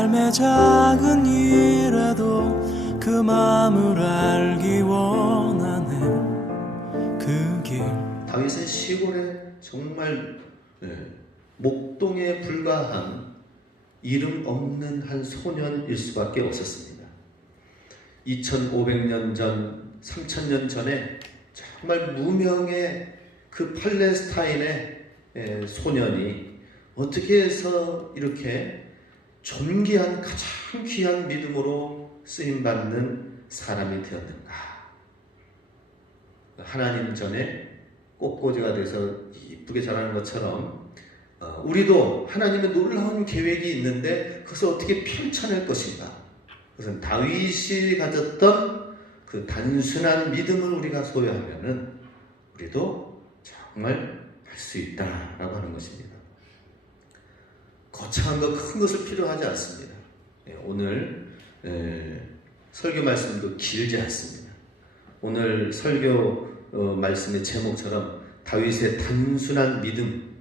삶의 작은 일에도 그 마음을 알기 원하네. 그 길. 다윗은 시골에 정말 목동에 불과한 이름 없는 한 소년일 수밖에 없었습니다. 2500년 전, 3000년 전에 정말 무명의 그 팔레스타인의 소년이 어떻게 해서 이렇게 존귀한 가장 귀한 믿음으로 쓰임받는 사람이 되었는가. 하나님 전에 꽃꽂이가 돼서 이쁘게 자라는 것처럼 우리도 하나님의 놀라운 계획이 있는데 그것을 어떻게 펼쳐낼 것인가. 그것은 다윗이 가졌던 그 단순한 믿음을 우리가 소유하면은 우리도 정말 할 수 있다라고 하는 것입니다. 거창한 것, 큰 것을 필요하지 않습니다. 오늘 설교 말씀도 길지 않습니다. 오늘 설교 말씀의 제목처럼 다윗의 단순한 믿음,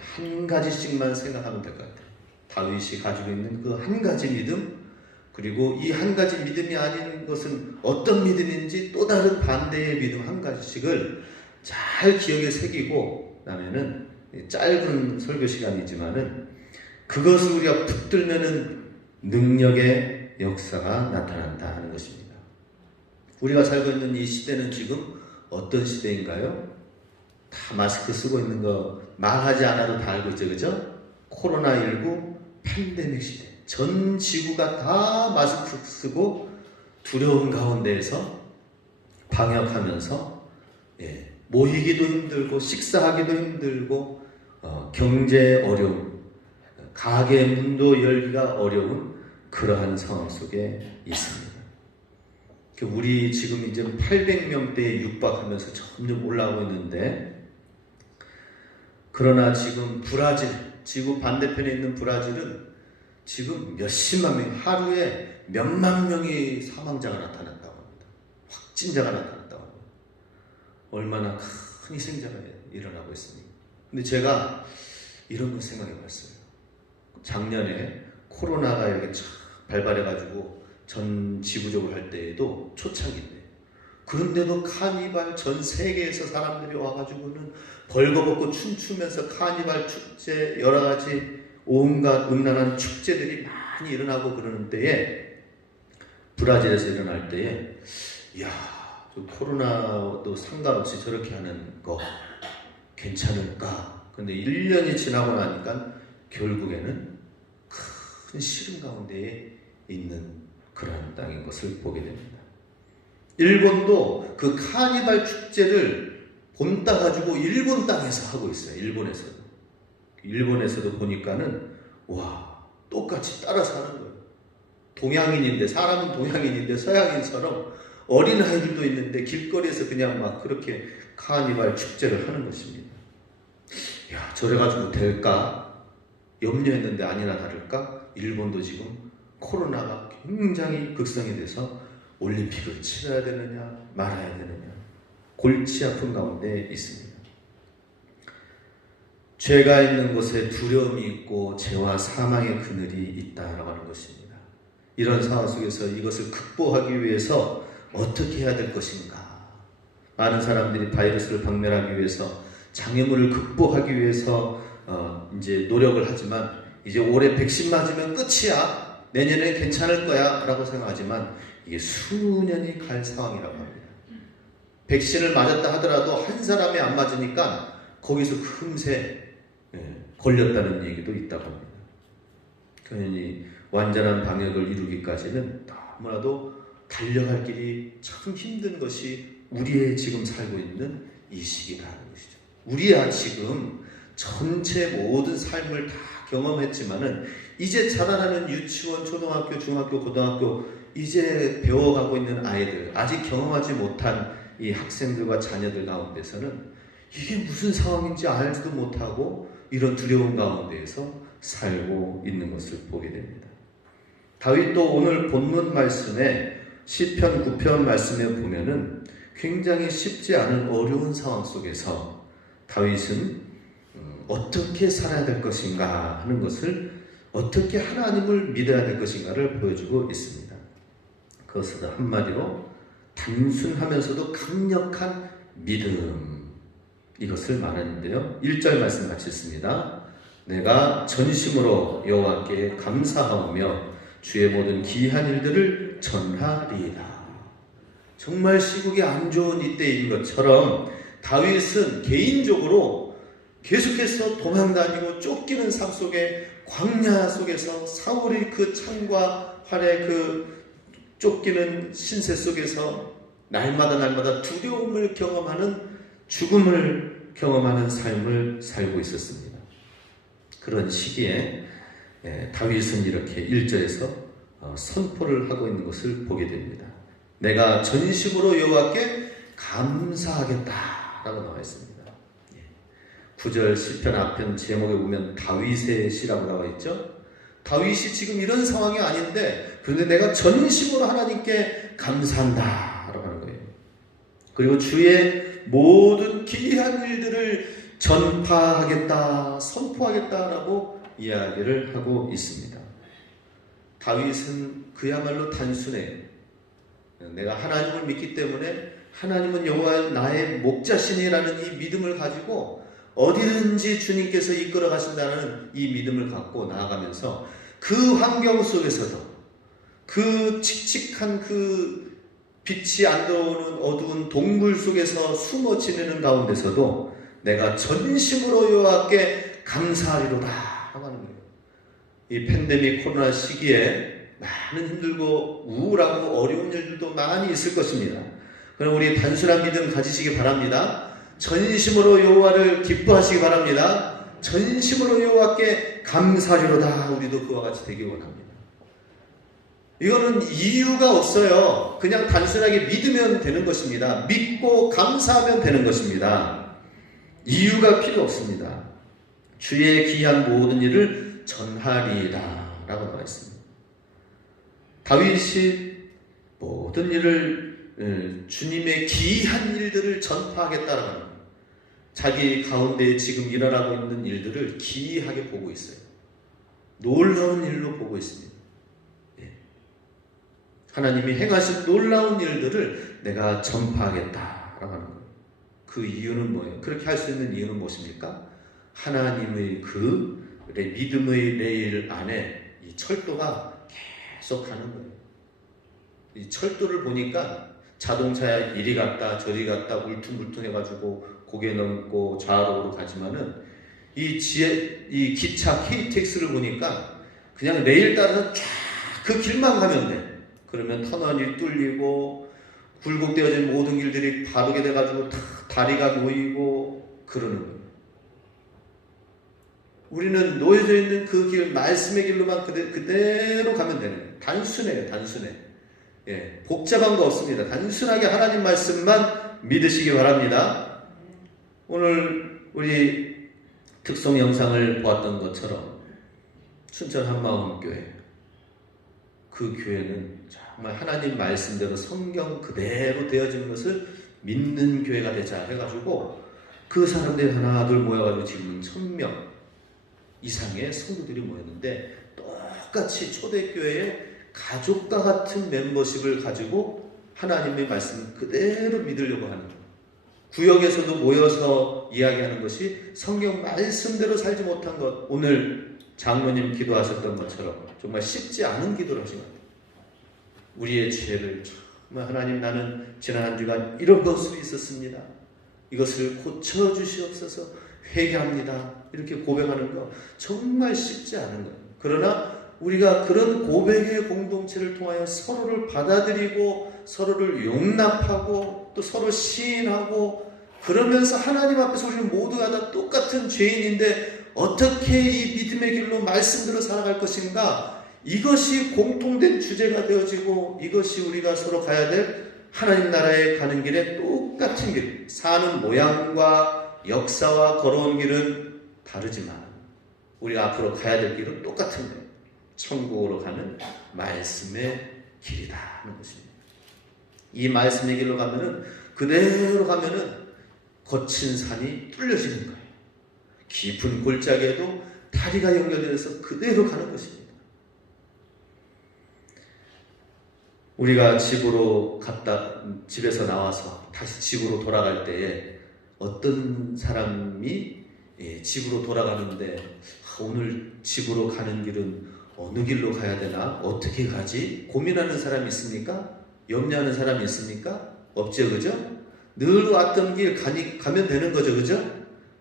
한 가지씩만 생각하면 될 것 같아요. 다윗이 가지고 있는 그 한 가지 믿음, 그리고 이 한 가지 믿음이 아닌 것은 어떤 믿음인지 또 다른 반대의 믿음 한 가지씩을 잘 기억에 새기고 나면은 짧은 설교 시간이지만은 그것을 우리가 붙들면은 능력의 역사가 나타난다 하는 것입니다. 우리가 살고 있는 이 시대는 지금 어떤 시대인가요? 다 마스크 쓰고 있는 거 말하지 않아도 다 알고 있죠, 그죠? 코로나19 팬데믹 시대. 전 지구가 다 마스크 쓰고 두려운 가운데에서 방역하면서 모이기도 힘들고 식사하기도 힘들고 경제 어려움, 가게 문도 열기가 어려운 그러한 상황 속에 있습니다. 우리 지금 이제 800명대에 육박하면서 점점 올라오고 있는데, 그러나 지금 브라질, 지구 반대편에 있는 브라질은 지금 몇십만 명, 하루에 몇만 명이 사망자가 나타났다고 합니다. 확진자가 나타났다고 합니다. 얼마나 큰 희생자가 일어나고 있습니까? 근데 제가 이런 걸 생각해 봤어요. 작년에 코로나가 이렇게 쫙 발발해가지고 전 지구적으로 할 때에도 초창기인데, 그런데도 카니발 전 세계에서 사람들이 와가지고는 벌거벗고 춤추면서 카니발 축제, 여러 가지 온갖 음란한 축제들이 많이 일어나고 그러는 때에, 브라질에서 일어날 때에, 이야, 코로나도 상관없이 저렇게 하는 거 괜찮을까? 근데 1년이 지나고 나니까 결국에는 큰 시름 가운데에 있는 그런 땅인 것을 보게 됩니다. 일본도 그 카니발 축제를 본따 가지고 일본 땅에서 하고 있어요. 일본에서도 보니까는 와, 똑같이 따라서 하는 거예요. 동양인인데, 사람은 동양인인데 서양인처럼 어린아이들도 있는데 길거리에서 그냥 막 그렇게 카니발 축제를 하는 것입니다. 야, 저래가지고 될까? 염려했는데 아니나 다를까? 일본도 지금 코로나가 굉장히 극성이 돼서 올림픽을 치러야 되느냐 말아야 되느냐 골치 아픈 가운데 있습니다. 죄가 있는 곳에 두려움이 있고 죄와 사망의 그늘이 있다라고 하는 것입니다. 이런 상황 속에서 이것을 극복하기 위해서 어떻게 해야 될 것인가? 많은 사람들이 바이러스를 박멸하기 위해서, 장애물을 극복하기 위해서 이제 노력을 하지만, 이제 올해 백신 맞으면 끝이야, 내년에 괜찮을 거야 라고 생각하지만 이게 수년이 갈 상황이라고 합니다. 백신을 맞았다 하더라도 한 사람이 안 맞으니까 거기서 금세 걸렸다는 얘기도 있다고 합니다. 그러니 완전한 방역을 이루기까지는 너무나도 달려갈 길이 참 힘든 것이 우리의 지금 살고 있는 이 시기라는 것이죠. 우리야 지금 전체 모든 삶을 다 경험했지만은 이제 자라나는 유치원, 초등학교, 중학교, 고등학교 이제 배워가고 있는 아이들, 아직 경험하지 못한 이 학생들과 자녀들 가운데서는 이게 무슨 상황인지 알지도 못하고 이런 두려움 가운데에서 살고 있는 것을 보게 됩니다. 다윗도 오늘 본문 말씀에 시편 9편 말씀에 보면은 굉장히 쉽지 않은 어려운 상황 속에서 다윗은 어떻게 살아야 될 것인가 하는 것을 어떻게 하나님을 믿어야 될 것인가를 보여주고 있습니다. 그것을 한마디로 단순하면서도 강력한 믿음, 이것을 말하는데요. 1절 말씀 같이 읽습니다. 내가 전심으로 여호와께 감사하며 주의 모든 기이한 일들을 전하리이다. 정말 시국이 안 좋은 이때인 것처럼 다윗은 개인적으로 계속해서 도망다니고 쫓기는 삶 속에, 광야 속에서 사울의 그 창과 활의 그 쫓기는 신세 속에서 날마다 두려움을 경험하는, 죽음을 경험하는 삶을 살고 있었습니다. 그런 시기에 다윗은 이렇게 1절에서 선포를 하고 있는 것을 보게 됩니다. 내가 전심으로 여호와께 감사하겠다라고 나와 있습니다. 9절 시편 앞편 제목에 보면 다윗의 시라고 나와 있죠. 다윗이 지금 이런 상황이 아닌데, 그런데 내가 전심으로 하나님께 감사한다라고 하는 거예요. 그리고 주의 모든 기이한 일들을 전파하겠다, 선포하겠다라고 이야기를 하고 있습니다. 다윗은 그야말로 단순해요. 내가 하나님을 믿기 때문에 하나님은 여호와 나의 목자신이라는 이 믿음을 가지고 어디든지 주님께서 이끌어 가신다는 이 믿음을 갖고 나아가면서 그 환경 속에서도, 그 칙칙한 그 빛이 안 들어오는 어두운 동굴 속에서 숨어 지내는 가운데서도 내가 전심으로 여호와께 감사하리로다 하고 하는 거예요. 이 팬데믹 코로나 시기에 많은 힘들고 우울하고 어려운 일들도 많이 있을 것입니다. 그럼 우리 단순한 믿음 가지시기 바랍니다. 전심으로 여호와를 기뻐하시기 바랍니다. 전심으로 여호와께 감사하리로다. 우리도 그와 같이 되기 원합니다. 이거는 이유가 없어요. 그냥 단순하게 믿으면 되는 것입니다. 믿고 감사하면 되는 것입니다. 이유가 필요 없습니다. 주의 기이한 모든 일을 전하리이다 라고 나와 있습니다. 다윗이 모든 일을, 주님의 기이한 일들을 전파하겠다라는 거예요. 자기 가운데 지금 일어나고 있는 일들을 기이하게 보고 있어요. 놀라운 일로 보고 있습니다. 하나님이 행하신 놀라운 일들을 내가 전파하겠다라고 하는 거예요. 그 이유는 뭐예요? 그렇게 할 수 있는 이유는 무엇입니까? 하나님의 그 믿음의 레일 안에 이 철도가 계속 가는 거예요. 이 철도를 보니까 자동차야 이리 갔다 저리 갔다 울퉁불퉁해가지고 고개 넘고 좌우로 가지만은 이 기차 KTX를 보니까 그냥 레일 따라서 쫙 그 길만 가면 돼. 그러면 터널이 뚫리고 굴곡되어진 모든 길들이 바르게 돼가지고 다리가 놓이고 그러는 거예요. 우리는 놓여져 있는 그 길, 말씀의 길로만 그대로 가면 되는 거예요. 단순해요, 단순해. 복잡한 거 없습니다. 단순하게 하나님 말씀만 믿으시기 바랍니다. 오늘 우리 특송 영상을 보았던 것처럼 춘천 한마음교회, 그 교회는 정말 하나님 말씀대로 성경 그대로 되어지는 것을 믿는 교회가 되자 해가지고 그 사람들이 하나둘 모여가지고 지금은 1000명 이상의 성도들이 모였는데, 똑같이 초대교회의 가족과 같은 멤버십을 가지고 하나님의 말씀을 그대로 믿으려고 하는 거예요. 구역에서도 모여서 이야기하는 것이 성경 말씀대로 살지 못한 것, 오늘 장로님 기도하셨던 것처럼 정말 쉽지 않은 기도를 하신 것 같아요. 우리의 죄를 정말 하나님, 나는 지난 한 주간 이런 것이 있었습니다. 이것을 고쳐주시옵소서, 회개합니다. 이렇게 고백하는 거 정말 쉽지 않은 거예요. 그러나 우리가 그런 고백의 공동체를 통하여 서로를 받아들이고 서로를 용납하고 또 서로 시인하고 그러면서 하나님 앞에서 우리는 모두가 다 똑같은 죄인인데 어떻게 이 믿음의 길로 말씀대로 살아갈 것인가, 이것이 공통된 주제가 되어지고 이것이 우리가 서로 가야 될 하나님 나라에 가는 길에 똑같은 길, 사는 모양과 역사와 걸어온 길은 다르지만 우리가 앞으로 가야 될 길은 똑같은 거예요. 천국으로 가는 말씀의 길이다 하는 것입니다. 이 말씀의 길로 가면은, 그대로 가면은 거친 산이 뚫려지는 거예요. 깊은 골짜기에도 다리가 연결되어서 그대로 가는 것입니다. 우리가 집에서 나와서 다시 집으로 돌아갈 때에 어떤 사람이 집으로 돌아가는데 오늘 집으로 가는 길은 어느 길로 가야 되나? 어떻게 가지? 고민하는 사람이 있습니까? 염려하는 사람이 있습니까? 없죠, 그죠? 늘 왔던 길 가면 되는 거죠, 그죠?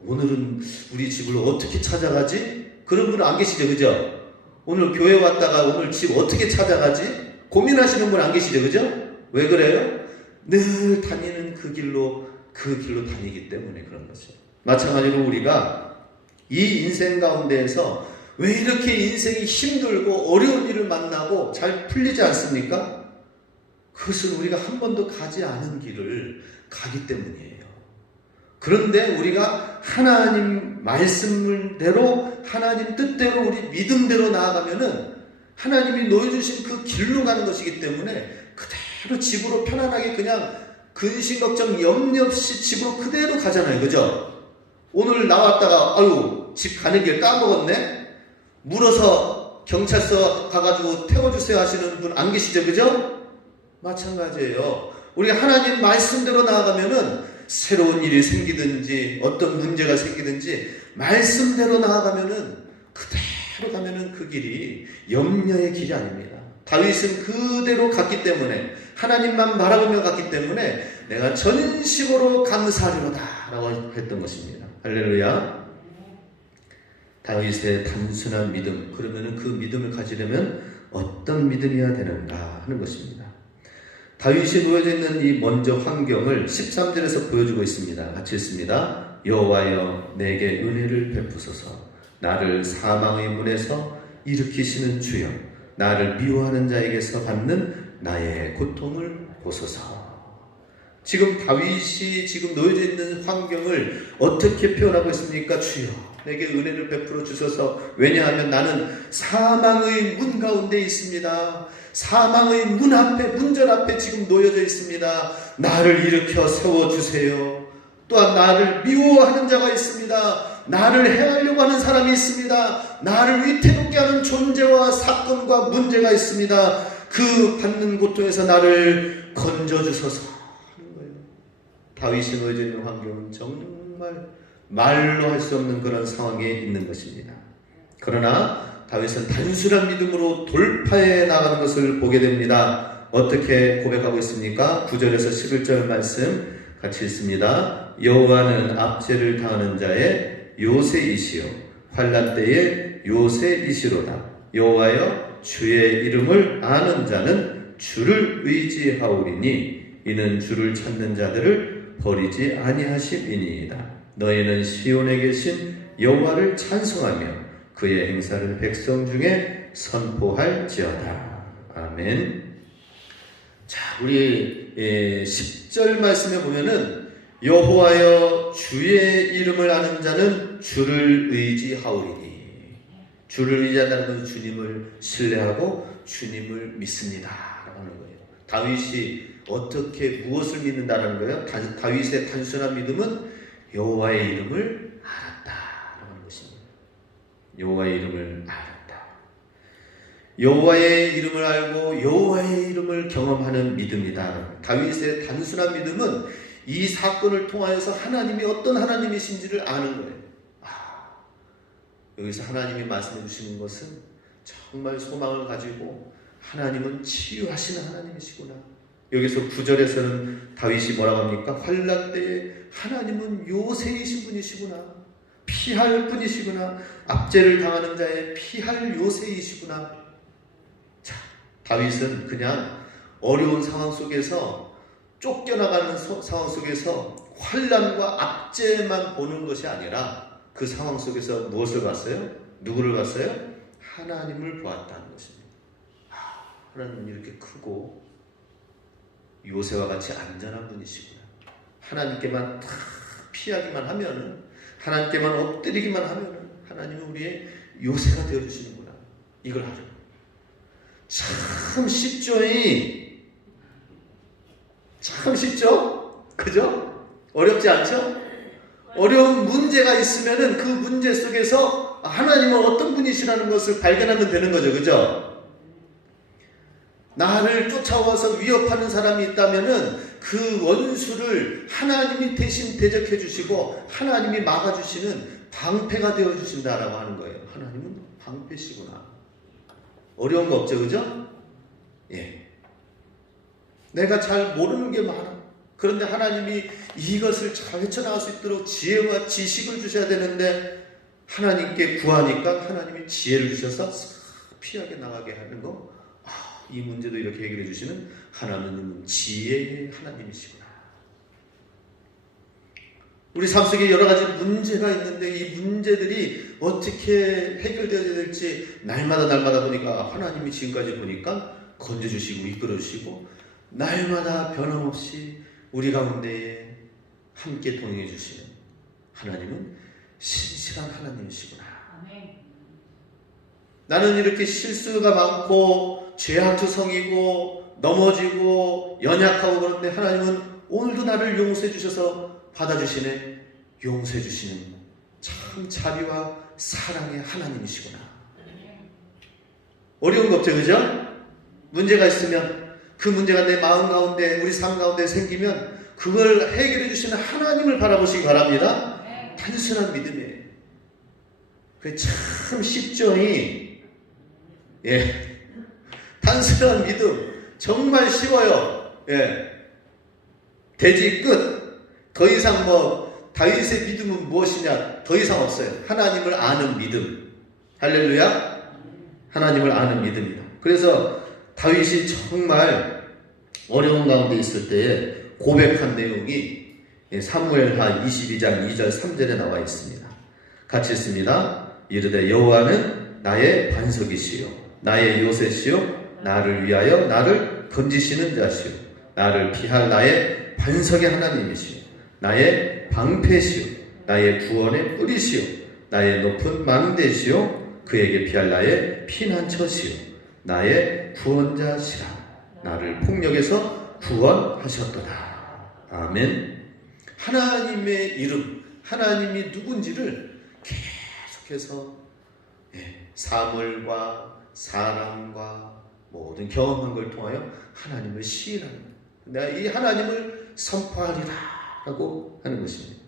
오늘은 우리 집을 어떻게 찾아가지? 그런 분은 안 계시죠, 그죠? 오늘 교회 왔다가 오늘 집 어떻게 찾아가지? 고민하시는 분 안 계시죠, 그죠? 왜 그래요? 늘 다니는 그 길로 다니기 때문에 그런 거죠. 마찬가지로 우리가 이 인생 가운데에서 왜 이렇게 인생이 힘들고 어려운 일을 만나고 잘 풀리지 않습니까? 그것은 우리가 한 번도 가지 않은 길을 가기 때문이에요. 그런데 우리가 하나님 말씀대로, 하나님 뜻대로, 우리 믿음대로 나아가면은 하나님이 놓여주신 그 길로 가는 것이기 때문에 그대로 집으로 편안하게 그냥 근심 걱정 염려 없이 집으로 그대로 가잖아요, 그죠? 오늘 나왔다가 집 가는 길 까먹었네? 물어서 경찰서 가가지고 태워주세요 하시는 분 안 계시죠, 그죠? 마찬가지예요. 우리가 하나님 말씀대로 나아가면은 새로운 일이 생기든지 어떤 문제가 생기든지 말씀대로 나아가면은 그대로 가면은 그 길이 염려의 길이 아닙니다. 다윗은 그대로 갔기 때문에, 하나님만 바라보며 갔기 때문에 내가 전심으로 감사하리로다 라고 했던 것입니다. 할렐루야. 다윗의 단순한 믿음, 그러면은 그 믿음을 가지려면 어떤 믿음이어야 되는가 하는 것입니다. 다윗이 놓여져 있는 이 먼저 환경을 13절에서 보여주고 있습니다. 같이 읽습니다. 여호와여 내게 은혜를 베푸소서. 나를 사망의 문에서 일으키시는 주여, 나를 미워하는 자에게서 받는 나의 고통을 보소서. 지금 다윗이 지금 놓여져 있는 환경을 어떻게 표현하고 있습니까? 주여 내게 은혜를 베풀어 주소서. 왜냐하면 나는 사망의 문 가운데 있습니다. 사망의 문 앞에, 문전 앞에 지금 놓여져 있습니다. 나를 일으켜 세워주세요. 또한 나를 미워하는 자가 있습니다. 나를 해하려고 하는 사람이 있습니다. 나를 위태롭게 하는 존재와 사건과 문제가 있습니다. 그 받는 고통에서 나를 건져주소서 하는 거예요. 다윗이 놓여져 있는 환경은 정말 말로 할 수 없는 그런 상황에 있는 것입니다. 그러나 다윗은 단순한 믿음으로 돌파해 나가는 것을 보게 됩니다. 어떻게 고백하고 있습니까? 9절에서 11절 말씀 같이 읽습니다. 여호와는 압제를 당하는 자의 요새이시요 환난 때의 요새이시로다. 여호와여 주의 이름을 아는 자는 주를 의지하오리니 이는 주를 찾는 자들을 버리지 아니하심이니이다. 너희는 시온에 계신 여호와를 찬송하며 그의 행사를 백성 중에 선포할지어다. 아멘. 자, 우리 10절 말씀에 보면은 여호와여 주의 이름을 아는 자는 주를 의지하오리니, 주를 의지한다는 것은 주님을 신뢰하고 주님을 믿습니다 라고 하는 거예요. 다윗이 어떻게 무엇을 믿는다라는 거예요? 다윗의 단순한 믿음은 여호와의 이름을 알았다라고 하는 것입니다. 여호와의 이름을 알았다. 여호와의 이름을 알고 여호와의 이름을 경험하는 믿음이다. 다윗의 단순한 믿음은 이 사건을 통하여서 하나님이 어떤 하나님이신지를 아는 거예요. 여기서 하나님이 말씀해 주시는 것은 정말 소망을 가지고 하나님은 치유하시는 하나님이시구나. 여기서 9절에서는 다윗이 뭐라고 합니까? 환난 때에 하나님은 요새이신 분이시구나. 피할 분이시구나. 압제를 당하는 자의 피할 요새이시구나. 자, 다윗은 그냥 어려운 상황 속에서, 쫓겨나가는 상황 속에서 환난과 압제만 보는 것이 아니라 그 상황 속에서 무엇을 봤어요? 누구를 봤어요? 하나님을 보았다는 것입니다. 하나님은 이렇게 크고 요새와 같이 안전한 분이시구나. 하나님께만 다 피하기만 하면은, 하나님께만 엎드리기만 하면은 하나님은 우리의 요새가 되어주시는구나. 이걸 알아요. 참 쉽죠? 참 쉽죠? 그죠? 어렵지 않죠? 어려운 문제가 있으면은 그 문제 속에서 하나님은 어떤 분이시라는 것을 발견하면 되는 거죠. 그죠? 나를 쫓아와서 위협하는 사람이 있다면은 그 원수를 하나님이 대신 대적해 주시고 하나님이 막아주시는 방패가 되어 주신다라고 하는 거예요. 하나님은 방패시구나. 어려운 거 없죠, 그죠? 예. 내가 잘 모르는 게 많아. 그런데 하나님이 이것을 잘 헤쳐나갈 수 있도록 지혜와 지식을 주셔야 되는데 하나님께 구하니까 하나님이 지혜를 주셔서 피하게 나가게 하는 거. 이 문제도 이렇게 해결해 주시는 하나님은 지혜의 하나님이시구나. 우리 삶 속에 여러 가지 문제가 있는데 이 문제들이 어떻게 해결되어야 될지 날마다 보니까 하나님이 지금까지 보니까 건져주시고 이끌어주시고 날마다 변함없이 우리 가운데에 함께 동행해 주시는 하나님은 신실한 하나님이시구나. 나는 이렇게 실수가 많고 죄악투성이고 넘어지고 연약하고 그런데 하나님은 오늘도 나를 용서해 주셔서 받아주시네. 용서해 주시는 참 자비와 사랑의 하나님이시구나. 어려운 거 없죠, 그죠? 문제가 있으면 그 문제가 내 마음 가운데 우리 삶 가운데 생기면 그걸 해결해 주시는 하나님을 바라보시기 바랍니다. 단순한 믿음이에요. 그게 참 쉽죠니. 예. 단순한 믿음 정말 쉬워요. 예. 돼지 끝. 더 이상 다윗의 믿음은 무엇이냐? 더 이상 없어요. 하나님을 아는 믿음. 할렐루야. 하나님을 아는 믿음이다. 그래서 다윗이 정말 어려운 가운데 있을 때에 고백한 내용이 사무엘하 22장 2절 3절에 나와 있습니다. 같이 읽습니다. 이르되 여호와는 나의 반석이시요 나의 요새시요 나를 위하여 나를 건지시는 자시요 나를 피할 나의 반석의 하나님이시요 나의 방패시요 나의 구원의 뿌리시요 나의 높은 망대시요 그에게 피할 나의 피난처시요 나의 구원자시라. 나를 폭력에서 구원하셨도다. 아멘. 하나님의 이름, 하나님이 누군지를 계속해서 사물과 사람과 모든 경험한 걸 통하여 하나님을 시인하는 거예요. 내가 이 하나님을 선포하리라 라고 하는 것입니다.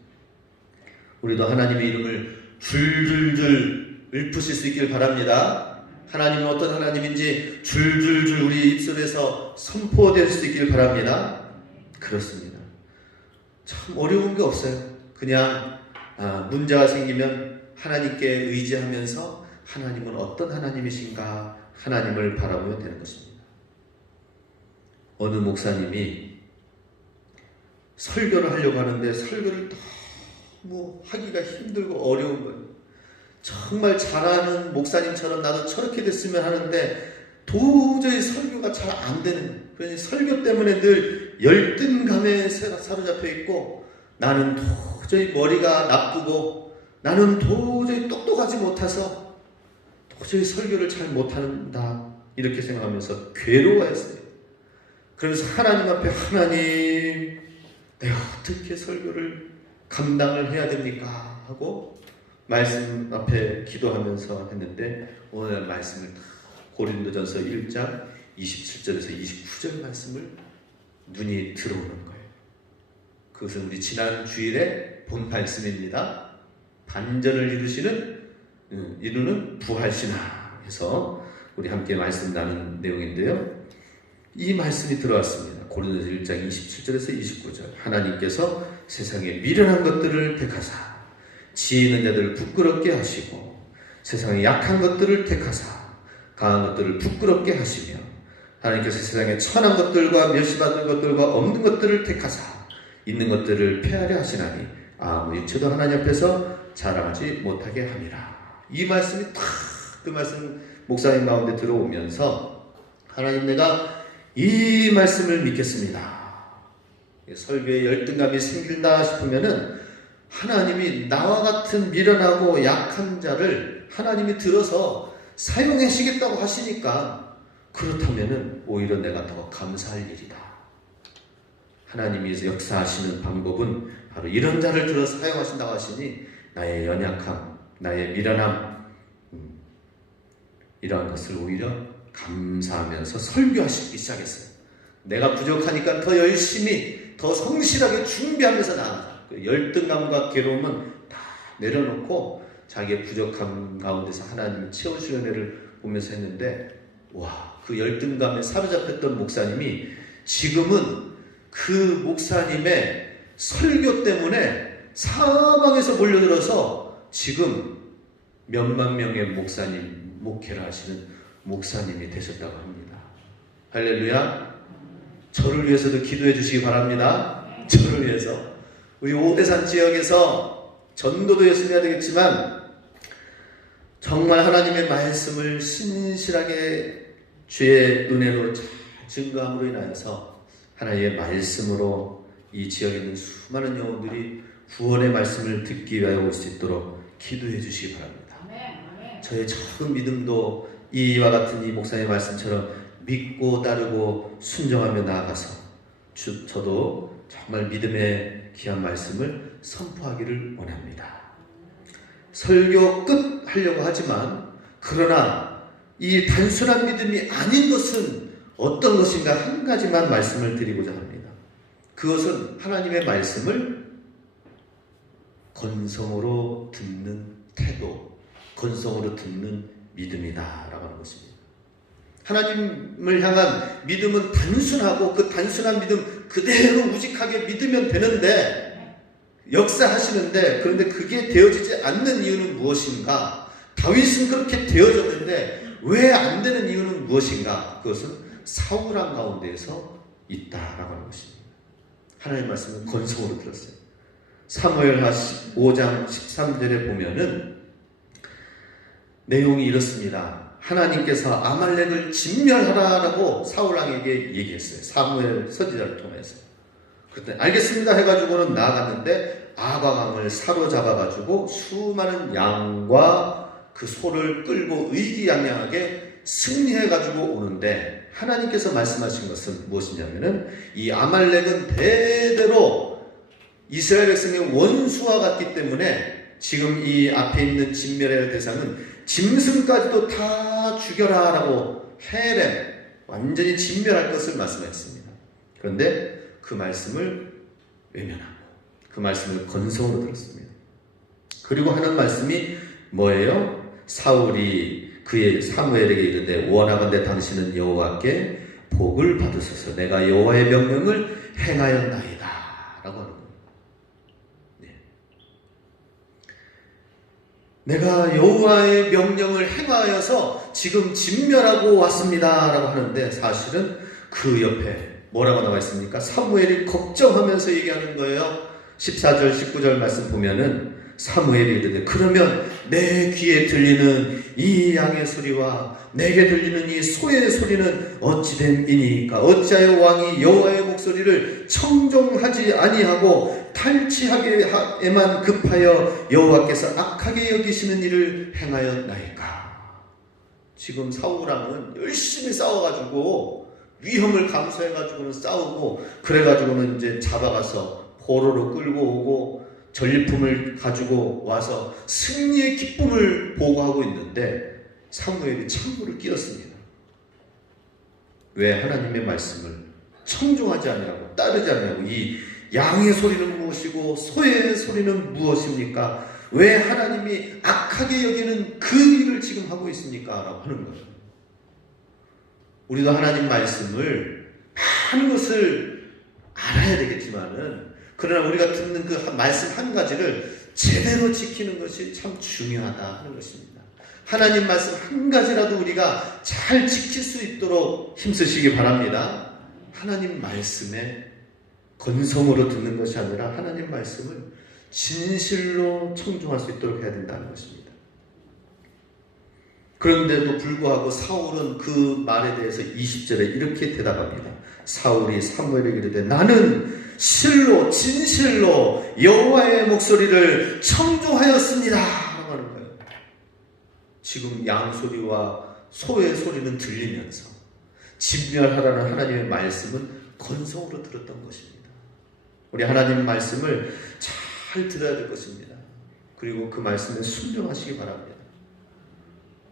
우리도 하나님의 이름을 줄줄줄 읊으실 수 있길 바랍니다. 하나님은 어떤 하나님인지 줄줄줄 우리 입술에서 선포될 수 있길 바랍니다. 그렇습니다. 참 어려운 게 없어요. 그냥 문제가 생기면 하나님께 의지하면서 하나님은 어떤 하나님이신가 하나님을 바라보면 되는 것입니다. 어느 목사님이 설교를 하려고 하는데 설교를 너무 하기가 힘들고 어려운 거예요. 정말 잘하는 목사님처럼 나도 저렇게 됐으면 하는데 도저히 설교가 잘 안 되는 거예요. 그래서 설교 때문에 늘 열등감에 사로잡혀 있고 나는 도저히 머리가 나쁘고 나는 도저히 똑똑하지 못해서 도저히 설교를 잘 못한다 이렇게 생각하면서 괴로워했어요. 그래서 하나님 앞에 하나님 내가 어떻게 설교를 감당을 해야 됩니까? 하고 말씀 앞에 기도하면서 했는데 오늘 말씀을 고린도전서 1장 27절에서 29절 말씀을 눈이 들어오는 거예요. 그것은 우리 지난 주일에 본 말씀입니다. 반전을 이루는 부활신앙 해서 우리 함께 말씀 나눈 내용인데요. 이 말씀이 들어왔습니다. 고린도전서 1장 27절에서 29절 하나님께서 세상에 미련한 것들을 택하사 지혜 있는 자들을 부끄럽게 하시고 세상에 약한 것들을 택하사 강한 것들을 부끄럽게 하시며 하나님께서 세상에 천한 것들과 멸시받은 것들과 없는 것들을 택하사 있는 것들을 폐하려 하시나니 아무 일체도 하나님 앞에서 자랑하지 못하게 함이라. 이 말씀이 탁 그 말씀 목사님 가운데 들어오면서 하나님 내가 이 말씀을 믿겠습니다. 설교에 열등감이 생긴다 싶으면은 하나님이 나와 같은 미련하고 약한 자를 하나님이 들어서 사용하시겠다고 하시니까 그렇다면은 오히려 내가 더 감사할 일이다. 하나님이 역사하시는 방법은 바로 이런 자를 들어서 사용하신다고 하시니 나의 연약함, 나의 미련함, 이러한 것을 오히려 감사하면서 설교하시기 시작했어요. 내가 부족하니까 더 열심히 더 성실하게 준비하면서 나아가자. 열등감과 괴로움은 다 내려놓고 자기의 부족함 가운데서 하나님이 채워주는 애를 보면서 했는데, 와, 그 열등감에 사로잡혔던 목사님이 지금은 그 목사님의 설교 때문에 사방에서 몰려들어서 지금 몇만 명의 목사님, 목회를 하시는 목사님이 되셨다고 합니다. 할렐루야. 저를 위해서도 기도해 주시기 바랍니다. 저를 위해서. 우리 오대산 지역에서 전도도 열심히 해야 되겠지만 정말 하나님의 말씀을 신실하게 주의 은혜로 잘 증거함으로 인하여서 하나님의 말씀으로 이 지역에 있는 수많은 영혼들이 구원의 말씀을 듣기 위하여 올 수 있도록 기도해 주시기 바랍니다. 저의 작은 믿음도 이와 같은 이 목사의 말씀처럼 믿고 따르고 순종하며 나아가서 저도 정말 믿음의 귀한 말씀을 선포하기를 원합니다. 설교 끝 하려고 하지만 그러나 이 단순한 믿음이 아닌 것은 어떤 것인가 한 가지만 말씀을 드리고자 합니다. 그것은 하나님의 말씀을 건성으로 듣는 태도, 건성으로 듣는 믿음이다 라고 하는 것입니다. 하나님을 향한 믿음은 단순하고 그 단순한 믿음 그대로 우직하게 믿으면 되는데, 역사하시는데, 그런데 그게 되어지지 않는 이유는 무엇인가? 다윗은 그렇게 되어졌는데 왜 안 되는 이유는 무엇인가? 그것은 사울왕 가운데에서 있다라고 하는 것입니다. 하나님의 말씀은 건성으로 들었어요. 사무엘하 5장 13절에 보면은 내용이 이렇습니다. 하나님께서 아말렉을 진멸하라라고 사울왕에게 얘기했어요. 사무엘 선지자를 통해서. 그때 알겠습니다 해가지고는 나아갔는데 아방왕을 사로잡아가지고 수많은 양과 그 소를 끌고 의기양양하게 승리해가지고 오는데, 하나님께서 말씀하신 것은 무엇이냐면은 이 아말렉은 대대로 이스라엘 백성의 원수와 같기 때문에 지금 이 앞에 있는 진멸해야 할 대상은 짐승까지도 다 죽여라 라고 헤렘, 완전히 진멸할 것을 말씀했습니다. 그런데 그 말씀을 외면하고 그 말씀을 건성으로 들었습니다. 그리고 하는 말씀이 뭐예요? 사울이 그의 사무엘에게 이르되 원하건대 당신은 여호와께 복을 받으소서. 내가 여호와의 명령을 행하였나이다 라고 하는 겁니다. 네. 내가 여호와의 명령을 행하여서 지금 진멸하고 왔습니다 라고 하는데, 사실은 그 옆에 뭐라고 나와 있습니까? 사무엘이 걱정하면서 얘기하는 거예요. 14절 19절 말씀 보면은 사무엘이 이르되 그러면 내 귀에 들리는 이 양의 소리와 내게 들리는 이 소의 소리는 어찌된 이니까? 어찌하여 왕이 여호와의 목소리를 청종하지 아니하고 탈취하게에만 급하여 여호와께서 악하게 여기시는 일을 행하였나이까? 지금 사울왕은 열심히 싸워가지고 위험을 감수해가지고는 싸우고, 그래가지고는 이제 잡아가서 포로로 끌고 오고 전리품을 가지고 와서 승리의 기쁨을 보고하고 있는데 사무엘이 창구를 끼었습니다. 왜? 하나님의 말씀을 청종하지 아니하고 따르지 아니하고. 이 양의 소리는 무엇이고 소의 소리는 무엇입니까? 왜 하나님이 악하게 여기는 그 일을 지금 하고 있습니까? 라고 하는 거죠. 우리도 하나님 말씀을 많은 것을 알아야 되겠지만은, 그러나 우리가 듣는 그 말씀 한 가지를 제대로 지키는 것이 참 중요하다 하는 것입니다. 하나님 말씀 한 가지라도 우리가 잘 지킬 수 있도록 힘쓰시기 바랍니다. 하나님 말씀에 건성으로 듣는 것이 아니라 하나님 말씀을 진실로 청종할 수 있도록 해야 된다는 것입니다. 그런데도 불구하고 사울은 그 말에 대해서 20절에 이렇게 대답합니다. 사울이 사무엘에게 이르되 나는 실로 진실로 여호와의 목소리를 청종하였습니다 라고 하는 거예요. 지금 양 소리와 소의 소리는 들리면서 진멸하라는 하나님의 말씀은 건성으로 들었던 것입니다. 우리 하나님 말씀을 잘 들어야 될 것입니다. 그리고 그 말씀에 순종하시기 바랍니다.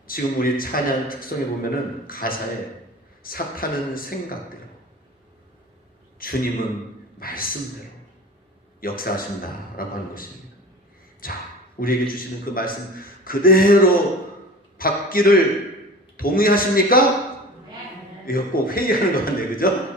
지금 우리 찬양 특성에 보면은 가사에 사탄은 생각대로, 주님은 말씀대로 역사하신다라고 하는 것입니다. 자, 우리에게 주시는 그 말씀 그대로 받기를 동의하십니까? 이거 꼭 회의하는 것 같네, 그죠?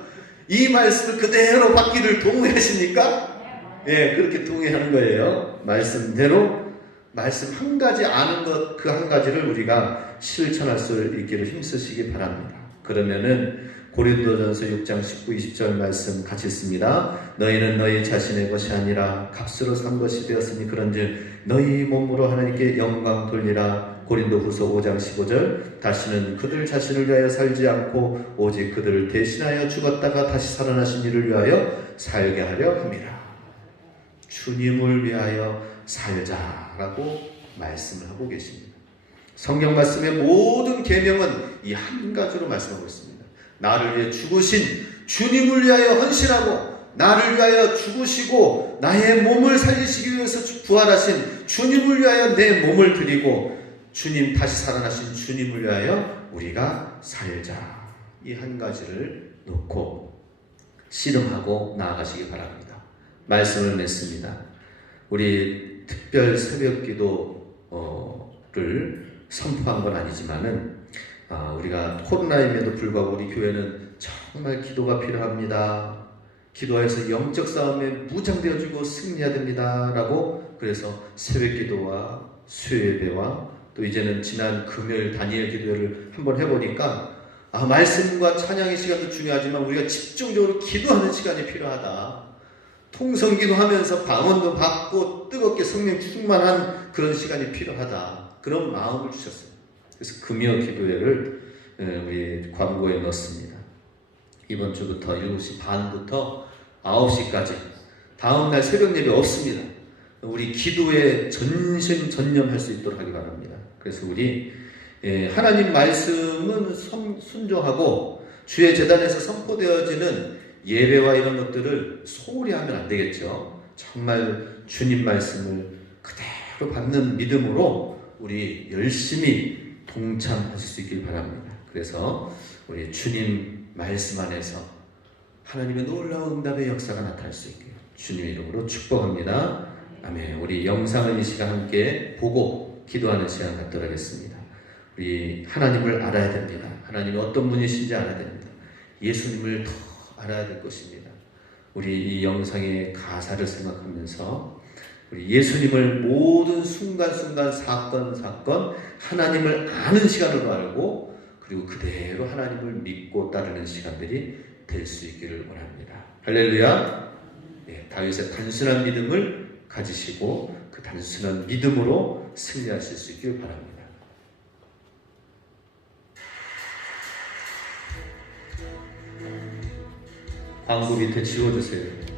이 말씀을 그대로 받기를 동의하십니까? 예, 그렇게 동의하는 거예요. 말씀대로, 말씀 한 가지 아는 것, 그 한 가지를 우리가 실천할 수 있기를 힘쓰시기 바랍니다. 그러면은 고린도전서 6장 19, 20절 말씀 같이 읽습니다. 너희는 너희 자신의 것이 아니라 값으로 산 것이 되었으니 그런즉 너희 몸으로 하나님께 영광 돌리라. 고린도후서 5장 15절 다시는 그들 자신을 위하여 살지 않고 오직 그들을 대신하여 죽었다가 다시 살아나신 이를 위하여 살게 하려 함이라. 주님을 위하여 살자라고 말씀을 하고 계십니다. 성경 말씀의 모든 계명은 이 한 가지로 말씀하고 있습니다. 나를 위해 죽으신, 주님을 위하여 헌신하고 나를 위하여 죽으시고 나의 몸을 살리시기 위해서 부활하신 주님을 위하여 내 몸을 드리고 주님, 다시 살아나신 주님을 위하여 우리가 살자. 이 한 가지를 놓고 씨름하고 나아가시기 바랍니다. 말씀을 맺습니다. 우리 특별 새벽 기도를 선포한 건 아니지만은 우리가 코로나임에도 불구하고 우리 교회는 정말 기도가 필요합니다. 기도해서 영적 싸움에 무장되어지고 승리해야 됩니다. 라고 그래서 새벽 기도와 수요예배와 또 이제는 지난 금요일 다니엘 기도를 한번 해보니까 말씀과 찬양의 시간도 중요하지만 우리가 집중적으로 기도하는 시간이 필요하다. 통성기도하면서 방언도 받고 뜨겁게 성령 충만한 그런 시간이 필요하다. 그런 마음을 주셨어요. 그래서 금요 기도회를 우리 광고에 넣었습니다. 이번 주부터 7시 반부터 9시까지 다음날 새벽 예배 없습니다. 우리 기도에 전심전념할 수 있도록 하기 바랍니다. 그래서 우리 하나님 말씀은 순종하고 주의 제단에서 선포되어지는 예배와 이런 것들을 소홀히 하면 안 되겠죠. 정말 주님 말씀을 그대로 받는 믿음으로 우리 열심히 동참하실 수 있길 바랍니다. 그래서 우리 주님 말씀 안에서 하나님의 놀라운 응답의 역사가 나타날 수 있게 주님의 이름으로 축복합니다. 아멘. 우리 영상을 이 시간 함께 보고 기도하는 시간 갖도록 하겠습니다. 우리 하나님을 알아야 됩니다. 하나님이 어떤 분이신지 알아야 됩니다. 예수님을 더 알아야 될 것입니다. 우리 이 영상의 가사를 생각하면서 우리 예수님을 모든 순간순간 사건 하나님을 아는 시간으로 알고 그리고 그대로 하나님을 믿고 따르는 시간들이 될 수 있기를 원합니다. 할렐루야. 다윗의 단순한 믿음을 가지시고 그 단순한 믿음으로 승리하실 수 있길 바랍니다. 광고 밑에 지워주세요.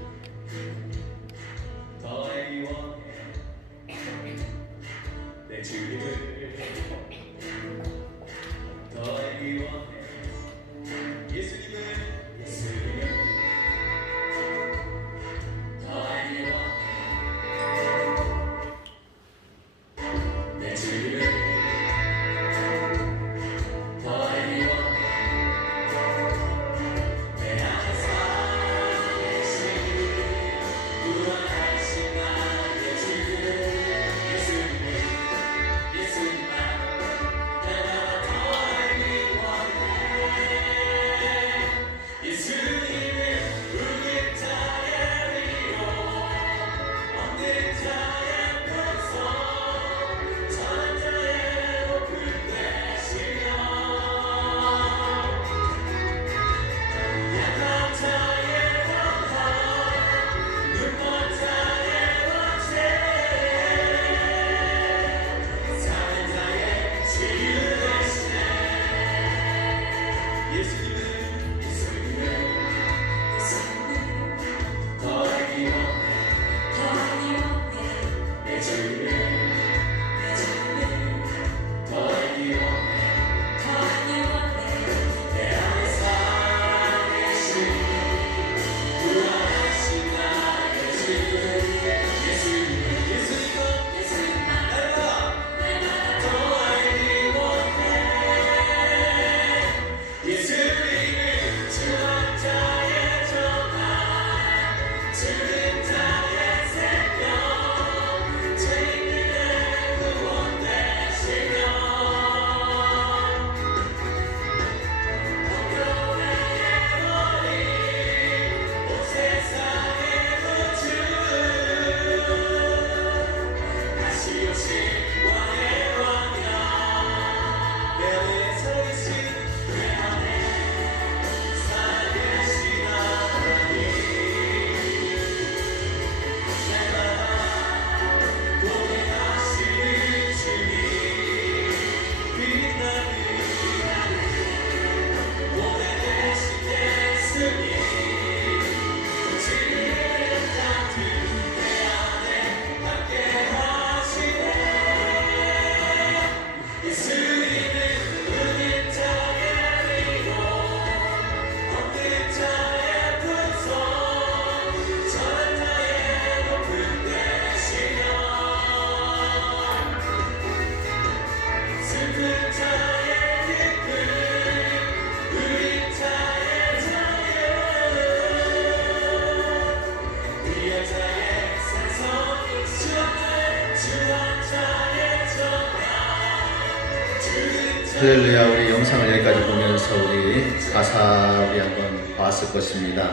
할렐루야. 우리 영상을 여기까지 보면서 우리 가사 우리 한번 봤을 것입니다.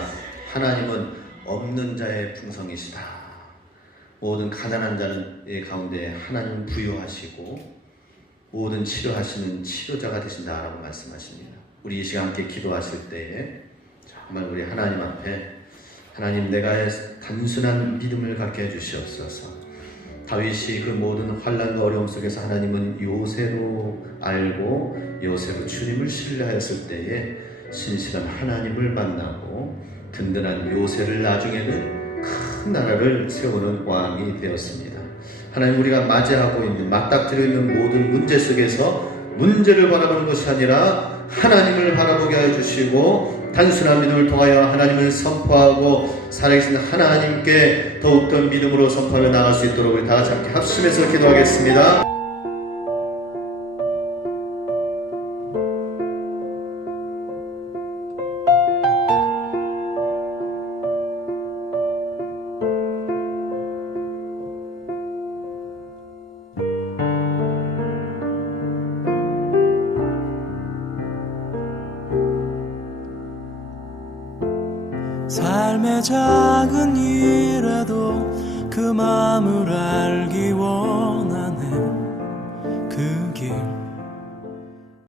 하나님은 없는 자의 풍성이시다. 모든 가난한 자는 이 가운데 하나님 부유하시고 모든 치료하시는 치료자가 되신다라고 말씀하십니다. 우리 이 시간 함께 기도하실 때에 정말 우리 하나님 앞에 하나님 내가 단순한 믿음을 갖게 해주시옵소서. 다윗이 그 모든 환난과 어려움 속에서 하나님은 요새로 알고 요새로 주님을 신뢰하였을 때에 신실한 하나님을 만나고 든든한 요새를 나중에는 큰 나라를 세우는 왕이 되었습니다. 하나님 우리가 맞이하고 있는 맞닥뜨려 있는 모든 문제 속에서 문제를 바라보는 것이 아니라 하나님을 바라보게 해주시고 단순한 믿음을 통하여 하나님을 선포하고 살아계신 하나님께 더욱더 믿음으로 선포하며 나갈 수 있도록 우리 다같이 함께 합심해서 기도하겠습니다. 삶의 작은 일에도 그 마음을 알기 원하네. 그 길